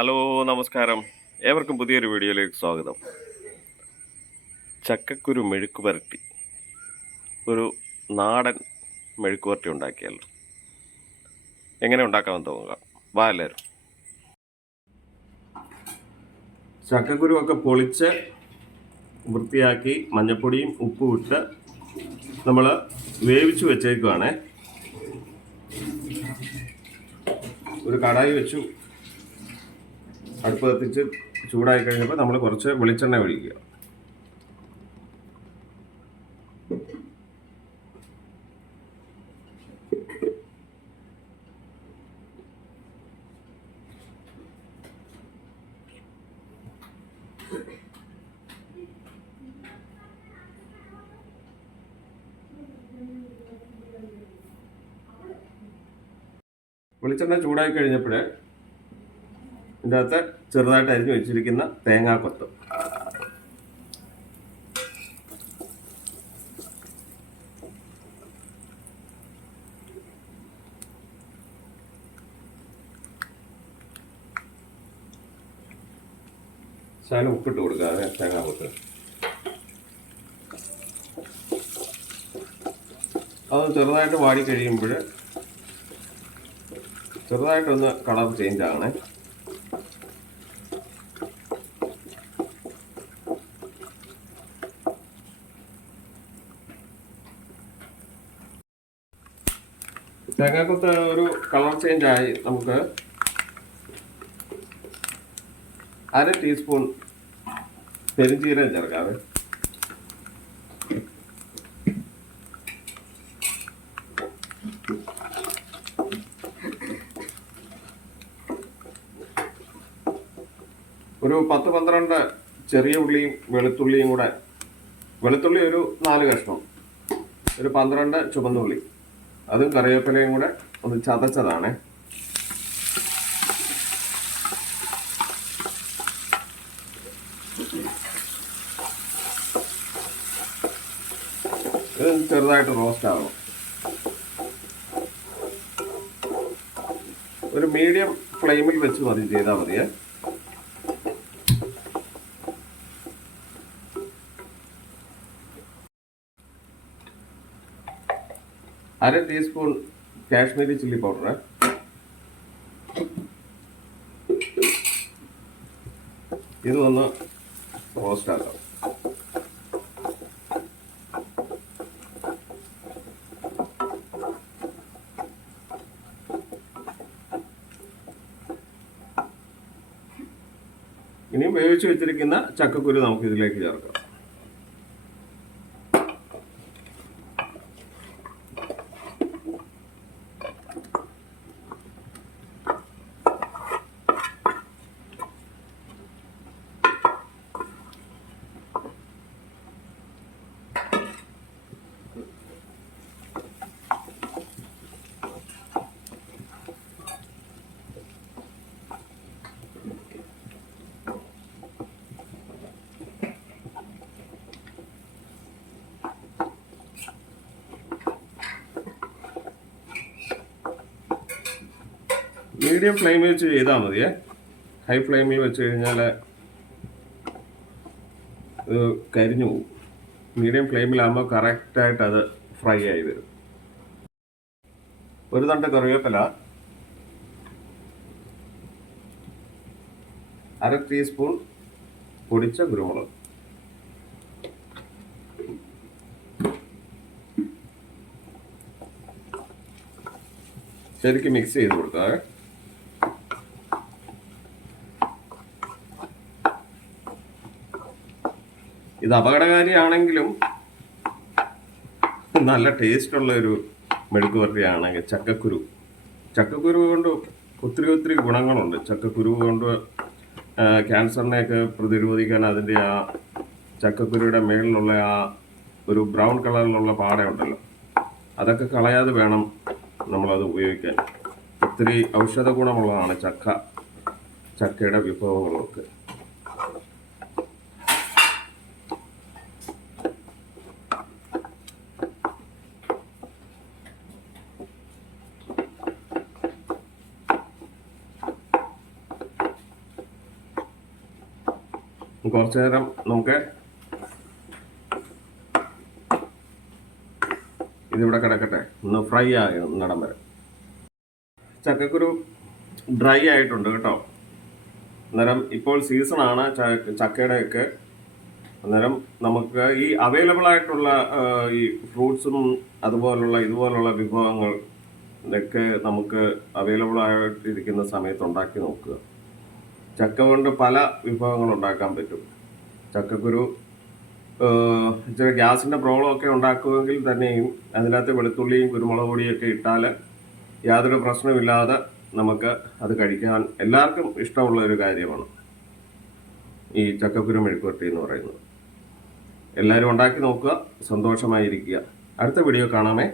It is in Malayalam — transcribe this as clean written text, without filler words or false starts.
ഹലോ, നമസ്കാരം. ഏവർക്കും പുതിയൊരു വീഡിയോയിലേക്ക് സ്വാഗതം. ചക്കക്കുരു മെഴുക്ക് പുരട്ടി, ഒരു നാടൻ മെഴുക്ക് പുരട്ടി ഉണ്ടാക്കിയല്ലോ. എങ്ങനെ ഉണ്ടാക്കാമെന്ന് തോന്നുക. വാ എല്ലാവരും. ചക്കക്കുരു ഒക്കെ പൊളിച്ച് വൃത്തിയാക്കി മഞ്ഞപ്പൊടിയും ഉപ്പും ഇട്ട് നമ്മൾ വേവിച്ച് വെച്ചേക്കുവാണ്. ഒരു കടായി വെച്ചു, അടുപ്പ് കത്തിച്ച് ചൂടായി കഴിഞ്ഞപ്പോൾ നമ്മൾ കുറച്ച് വെളിച്ചെണ്ണ ഒഴിക്കുക. വെളിച്ചെണ്ണ ചൂടായി കഴിഞ്ഞപ്പോൾ ഇതിൻ്റെ അകത്ത് ചെറുതായിട്ട് അരിഞ്ഞു വെച്ചിരിക്കുന്ന തേങ്ങാക്കൊത്ത്, ശകലം ഉപ്പിട്ട് കൊടുക്കുക. തേങ്ങാക്കൊത്ത് അത് ചെറുതായിട്ട് വാടി കഴിയുമ്പോൾ ചെറുതായിട്ടൊന്ന് കളർ ചേഞ്ച് ആകണേ. തേങ്ങാക്കൊത്ത് ഒരു കളർ ചേഞ്ച് ആയി. നമുക്ക് 1/2 ടീസ്പൂൺ പെരുംജീരകം ചേർക്കാവേ. ഒരു 10-12 ചെറിയ ഉള്ളിയും വെളുത്തുള്ളിയും കൂടെ, വെളുത്തുള്ളി ഒരു 4 കഷ്ണം, ഒരു 12 ചുവന്നുള്ളി, അതും കറിവേപ്പിലയും കൂടെ ഒന്ന് ചതച്ചതാണ്. ഇത് ചെറുതായിട്ട് റോസ്റ്റ് ആവണം. ഒരു മീഡിയം ഫ്ലെയിമിൽ വെച്ച് മതി, ചെയ്താൽ മതിയേ. അര ടീസ്പൂൺ കാശ്മീരി ചില്ലി പൗഡർ, ഇത് ഒന്ന് റോസ്റ്റ് ആക്കാം. ഇനിയും വേവിച്ച് വെച്ചിരിക്കുന്ന ചക്കക്കുരു നമുക്ക് ഇതിലേക്ക് ചേർക്കാം. മീഡിയം ഫ്ലെയിമിൽ വെച്ച് ചെയ്താൽ മതിയേ. ഹൈ ഫ്ലെയിമിൽ വെച്ച് കഴിഞ്ഞാൽ ഇത് കരിഞ്ഞു പോകും. മീഡിയം ഫ്ലെയിമിലാകുമ്പോൾ കറക്റ്റായിട്ട് അത് ഫ്രൈ ആയി വരും. ഒരു തണ്ട് കറിവേപ്പില, 1/2 ടീസ്പൂൺ പൊടിച്ച കുരുമുളക്, ശരിക്കും മിക്സ് ചെയ്ത് കൊടുക്കാം. ഇത് അപകടകാരിയാണെങ്കിലും നല്ല ടേസ്റ്റുള്ള ഒരു മെഴുക്ക് പുരട്ടിയാണെങ്കിൽ ചക്കക്കുരു കൊണ്ട് ഒത്തിരി ഗുണങ്ങളുണ്ട്. ചക്കക്കുരു കൊണ്ട് ക്യാൻസറിനെയൊക്കെ പ്രതിരോധിക്കാൻ അതിൻ്റെ ആ ചക്കക്കുരുയുടെ മേളിലുള്ള ആ ഒരു ബ്രൗൺ കളറിലുള്ള പാടയുണ്ടല്ലോ, അതൊക്കെ കളയാതെ വേണം നമ്മളത് ഉപയോഗിക്കാൻ. ഒത്തിരി ഔഷധ ഗുണമുള്ളതാണ് ചക്കയുടെ വിഭവങ്ങളൊക്കെ. കുറച്ചു നേരം നമുക്ക് ഇതിവിടെ കിടക്കട്ടെ, ഒന്ന് ഫ്രൈ ആകുന്നിടം വരെ. ചക്കക്കുരു ഡ്രൈ ആയിട്ടുണ്ട് കേട്ടോ. അന്നേരം ഇപ്പോൾ സീസണാണ് ചക്കയുടെയൊക്കെ. അന്നേരം നമുക്ക് ഈ അവൈലബിൾ ആയിട്ടുള്ള ഈ ഫ്രൂട്ട്സും ഇതുപോലുള്ള വിഭവങ്ങൾ ഒക്കെ നമുക്ക് അവൈലബിൾ ആയിട്ടിരിക്കുന്ന സമയത്ത് ഉണ്ടാക്കി നോക്കുക. ചക്ക കൊണ്ട് പല വിഭവങ്ങൾ ഉണ്ടാക്കാൻ പറ്റും. ചക്കക്കുരു ഇച്ചിരി ഗ്യാസിൻ്റെ പ്രോബ്ലം ഒക്കെ ഉണ്ടാക്കുമെങ്കിൽ തന്നെയും അതിനകത്ത് വെളുത്തുള്ളിയും കുരുമുളക് പൊടിയൊക്കെ ഇട്ടാൽ യാതൊരു പ്രശ്നമില്ലാതെ നമുക്ക് അത് കഴിക്കാൻ എല്ലാവർക്കും ഇഷ്ടമുള്ള ഒരു കാര്യമാണ് ഈ ചക്കക്കുരു മെഴുക്കുവരട്ടി എന്ന് പറയുന്നത്. എല്ലാവരും ഉണ്ടാക്കി നോക്കുക, സന്തോഷമായിരിക്കുക. അടുത്ത വീഡിയോ കാണാമേ.